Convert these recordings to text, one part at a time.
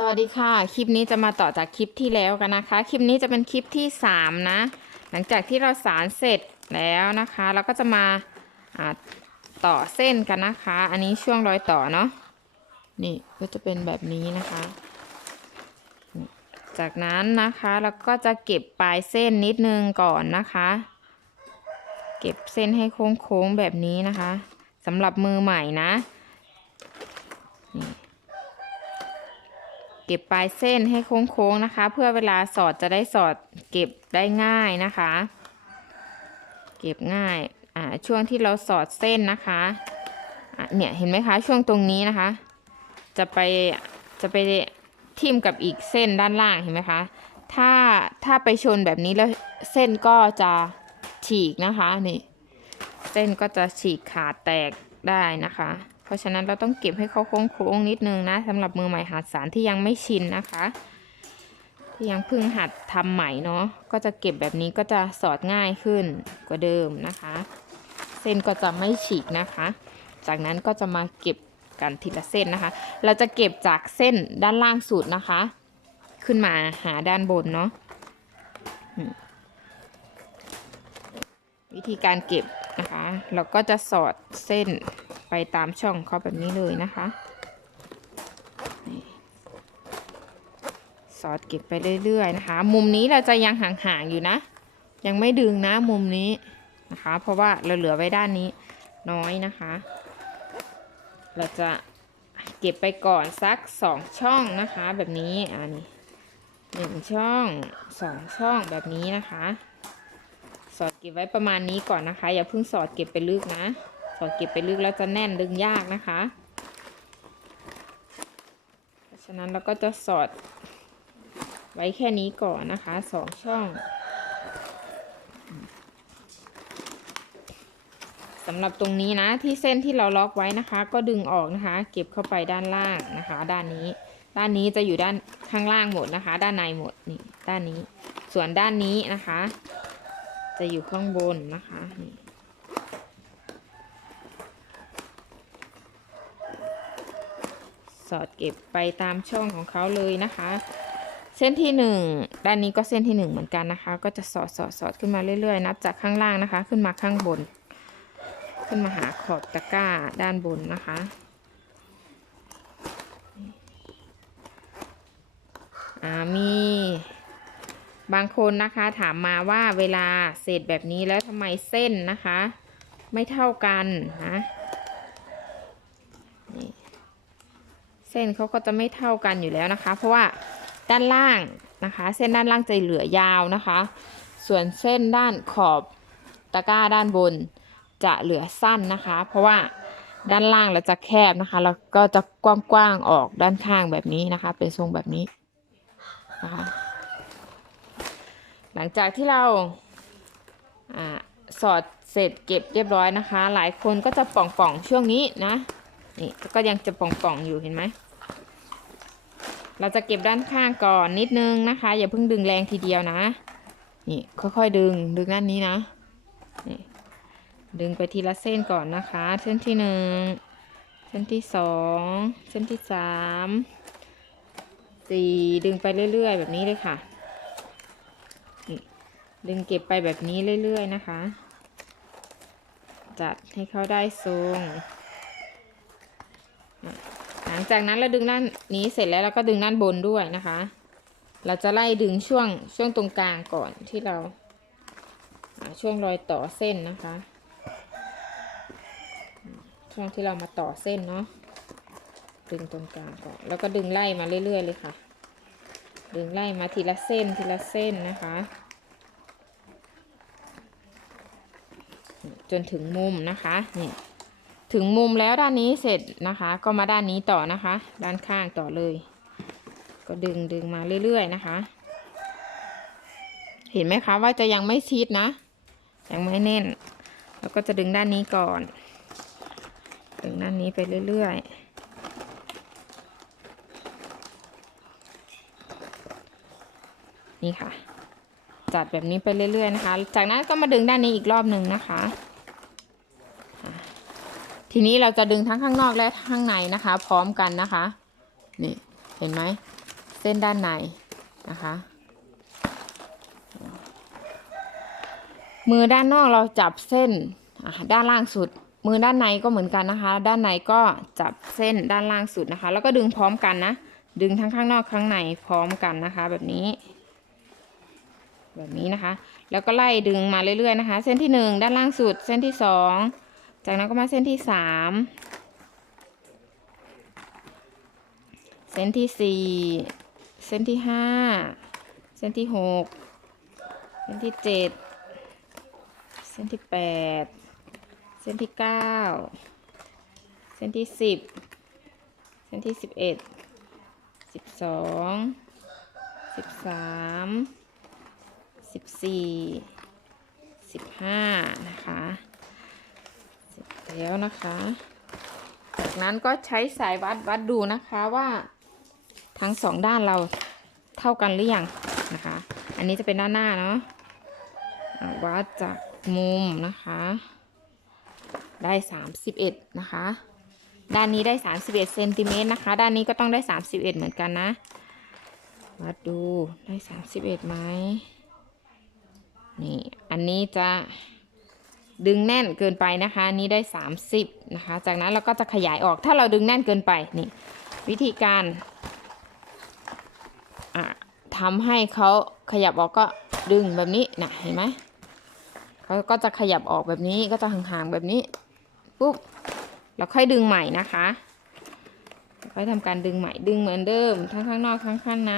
สวัสดีค่ะ คลิปนี้จะมาต่อจากคลิปที่แล้วกันนะคะ คลิปนี้จะเป็นคลิปที่สามนะ หลังจากที่เราสารเสร็จแล้วนะคะ เราก็จะมาต่อเส้นกันนะคะ อันนี้ช่วงรอยต่อเนาะ นี่ก็จะเป็นแบบนี้นะคะ จากนั้นนะคะเราก็จะเก็บปลายเส้นนิดนึงก่อนนะคะ เก็บเส้นให้โค้งๆแบบนี้นะคะสำหรับมือใหม่นะ เก็บปลายเส้นให้โค้งๆนะคะ เพื่อเวลาสอดจะได้สอดเก็บได้ง่ายนะคะ เก็บง่ายอ่าช่วงที่เราสอดเส้นนะคะะเนี่ยเห็นไหมคะช่วงตรงนี้นะคะ จะไปจะไปทิ่มกับอีกเส้นด้านล่างเห็นไหมคะถ้าถ้าไปชนแบบนี้แล้วเส้นก็จะฉีกนะคะนี่เส้นก็จะฉีกขาดแตกได้นะคะ เพราะฉะนั้นเราต้องเก็บให้เขาโค้งๆนิดนึงนะสำหรับมือใหม่หัดสารที่ยังไม่ชินนะคะ ที่ยังเพิ่งหัดทำใหม่เนาะก็จะเก็บแบบนี้ก็จะสอดง่ายขึ้นกว่าเดิมนะคะ เส้นก็จะไม่ฉีกนะคะ จากนั้นก็จะมาเก็บกันทีละเส้นนะคะ เราจะเก็บจากเส้นด้านล่างสุดนะคะ ขึ้นมาหาด้านบนเนาะวิธีการเก็บนะคะ เราก็จะสอดเส้น ไปตามช่องเขาแบบนี้เลยนะคะสอดเก็บไปเรื่อยๆนะคะ มุมนี้เราจะยังห่างๆอยู่นะ ยังไม่ดึงนะมุมนี้นะคะ เพราะว่าเราเหลือไว้ด้านนี้น้อยนะคะ เราจะเก็บไปก่อนสักสองช่องนะคะ แบบนี้อ่านี่หนึ่งช่องสองช่องแบบนี้นะคะ สอดเก็บไว้ประมาณนี้ก่อนนะคะ อย่าเพิ่งสอดเก็บไปลึกนะ สอดเก็บไปลึกแล้วจะแน่นดึงยากนะคะเพราะฉะนั้นเราก็จะสอดไว้แค่นี้ก่อนนะคะสองช่องสำหรับตรงนี้นะที่เส้นที่เราล็อกไว้นะคะ ก็ดึงออกนะคะ เก็บเข้าไปด้านล่างนะคะ ด้านนี้ ด้านนี้จะอยู่ด้านข้างล่างหมดนะคะ ด้านในหมดนี่ด้านนี้ ส่วนด้านนี้นะคะ จะอยู่ข้างบนนะคะนี่ สอดเก็บไปตามช่องของเขาเลยนะคะ เส้นที่หนึ่งด้านนี้ก็เส้นที่หนึ่งเหมือนกันนะคะ ก็จะสอดสอดสอดขึ้นมาเรื่อยๆ นับจากข้างล่างนะคะ ขึ้นมาข้างบน ขึ้นมาหาขอบตะกร้าด้านบนนะคะมีบางคนนะคะถามมาว่าเวลาเศษแบบนี้แล้วทำไมเส้นนะคะ ไม่เท่ากันนะนี่เส้นเขาก็จะไม่เท่ากันอยู่แล้วนะคะ เพราะว่าด้านล่างนะคะ เส้นด้านล่างจะเหลือยาวนะคะ ส่วนเส้นด้านขอบตะกร้าด้านบนจะเหลือสั้นนะคะ เพราะว่าด้านล่างเราจะแคบนะคะ แล้วก็จะกว้างๆออกด้านข้างแบบนี้นะคะ เป็นทรงแบบนี้นะคะหลังจากที่เราอาสอดเสร็จเก็บเรียบร้อยนะคะ หลายคนก็จะป่องๆช่วงนี้นะนี่ก็ยังจะป่องๆอยู่เห็นไหม เราจะเก็บด้านข้างก่อนนิดนึงนะคะ อย่าเพิ่งดึงแรงทีเดียวนะ นี่ค่อยๆดึงดึงด้านนี้นะนี่ดึงไปทีละเส้นก่อนนะคะ เส้นที่หนึ่งเส้นที่สองเส้นที่สามสี่ดึงไปเรื่อยๆ แบบนี้เลยค่ะดึงเก็บไปแบบนี้เรื่อยๆนะคะ จัดให้เขาได้ทรง ลังจากนั้นเราดึงด้านนี้เสร็จแล้วเราก็ดึงด้านบนด้วยนะคะ เราจะไล่ดึงช่วงช่วงตรงกลางก่อนที่เราช่วงรอยต่อเส้นนะคะ ช่วงที่เรามาต่อเส้นเนาะดึงตรงกลางก่อน แล้วก็ดึงไล่มาเรื่อยๆเลยค่ะ ดึงไล่มาทีละเส้นทีละเส้นนะคะ จนถึงมุมนะคะนี่ ถึงมุมแล้วด้านนี้เสร็จนะคะ ก็มาด้านนี้ต่อนะคะ ด้านข้างต่อเลย ก็ดึงดึงมาเรื่อยๆนะคะ เห็นไหมคะว่าจะยังไม่ชิดนะ ยังไม่แน่น แล้วก็จะดึงด้านนี้ก่อน ดึงด้านนี้ไปเรื่อยๆนี่ค่ะ จัดแบบนี้ไปเรื่อยๆนะคะ จากนั้นก็มาดึงด้านนี้อีกรอบหนึ่งนะคะ ทีนี้เราจะดึงทั้งข้างนอกและข้างในนะคะ พร้อมกันนะคะ นี่เห็นไหมเส้นด้านในนะคะ มือด้านนอกเราจับเส้นด้านล่างสุด มือด้านในก็เหมือนกันนะคะ ด้านในก็จับเส้นด้านล่างสุดนะคะ แล้วก็ดึงพร้อมกันนะ ดึงทั้งข้างนอกข้างในพร้อมกันนะคะ แบบนี้ แบบนี้นะคะ แล้วก็ไล่ดึงมาเรื่อยๆนะคะ เส้นที่หนึ่งด้านล่างสุด เส้นที่สอง จากนั้นก็มาเส้นที่สามเส้นที่สี่เส้นที่ห้าเส้นที่หกเส้นที่เจ็ดเส้นที่แปดเส้นที่เก้าเส้นที่สิบเส้นที่สิบเอ็ดสิบสองสิบสามสิบสี่สิบห้านะคะ แล้วนะคะ จากนั้นก็ใช้สายวัดวัดดูนะคะว่าทั้งสองด้านเราเท่ากันหรือยังนะคะ อันนี้จะเป็นด้านหน้าเนาะวัดจากมุมนะคะ ได้ 31 นะคะ ด้านนี้ได้ 31เซนติเมตรนะคะ ด้านนี้ก็ต้องได้ 31 เหมือนกันนะวัดดูได้ 31ไหมนี่ อันนี้จะ ดึงแน่นเกินไปนะคะนี้ได้ 30นะคะ จากนั้นเราก็จะขยายออกถ้าเราดึงแน่นเกินไปนี่วิธีการทำให้เขาขยับออกก็ดึงแบบนี้นะเห็นไหมเขาก็จะขยับออกแบบนี้ก็จะห่างๆแบบนี้ปุ๊บแล้วค่อยดึงใหม่นะคะค่อยทำการดึงใหม่ดึงเหมือนเดิม ทั้งข้างนอกทั้งข้างใน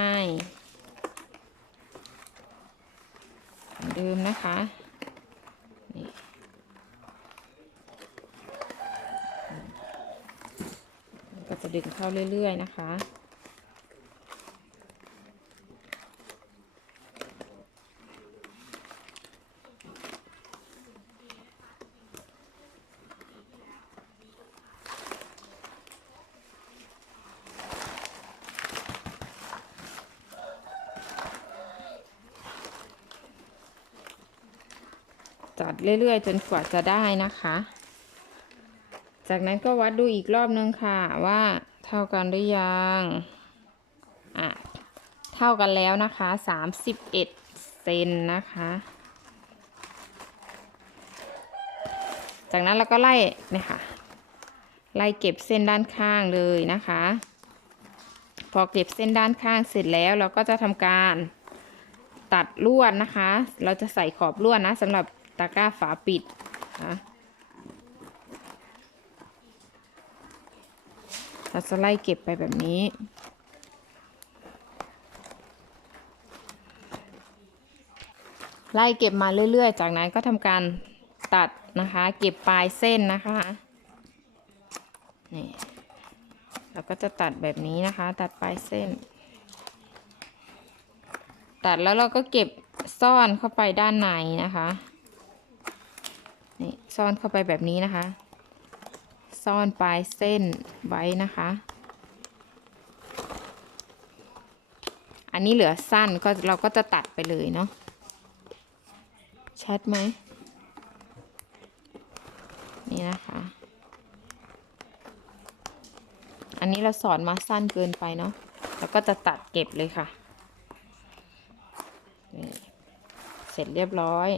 เหมือนเดิมนะคะนี่ จะดึงเข้าเรื่อยๆนะคะ จัดเรื่อยๆ จนกว่าจะได้นะคะ จากนั้นก็วัดดูอีกรอบนึงค่ะว่าเท่ากันหรือยังอะเท่ากันแล้วนะคะ31เซนนะคะ จากนั้นเราก็ไล่เนี่ยค่ะไล่เก็บเส้นด้านข้างเลยนะคะ พอเก็บเส้นด้านข้างเสร็จแล้วเราก็จะทำการตัดลวดนะคะ เราจะใส่ขอบลวดนะสำหรับตะกร้าฝาปิดนะ เราจะไล่เก็บไปแบบนี้ ไล่เก็บมาเรื่อยๆ จากนั้นก็ทำการตัดนะคะ เก็บปลายเส้นนะคะนี่เราก็จะตัดแบบนี้นะคะ ตัดปลายเส้น ตัดแล้วเราก็เก็บซ่อนเข้าไปด้านในนะคะนี่ซ่อนเข้าไปแบบนี้นะคะ ซ่อนปลายเส้นไว้นะคะ อันนี้เหลือสั้นก็เราก็จะตัดไปเลยเนาะชัดไหมนี่นะคะ อันนี้เราสอนมาสั้นเกินไปเนาะแล้วก็จะตัดเก็บเลยค่ะ เสร็จเรียบร้อย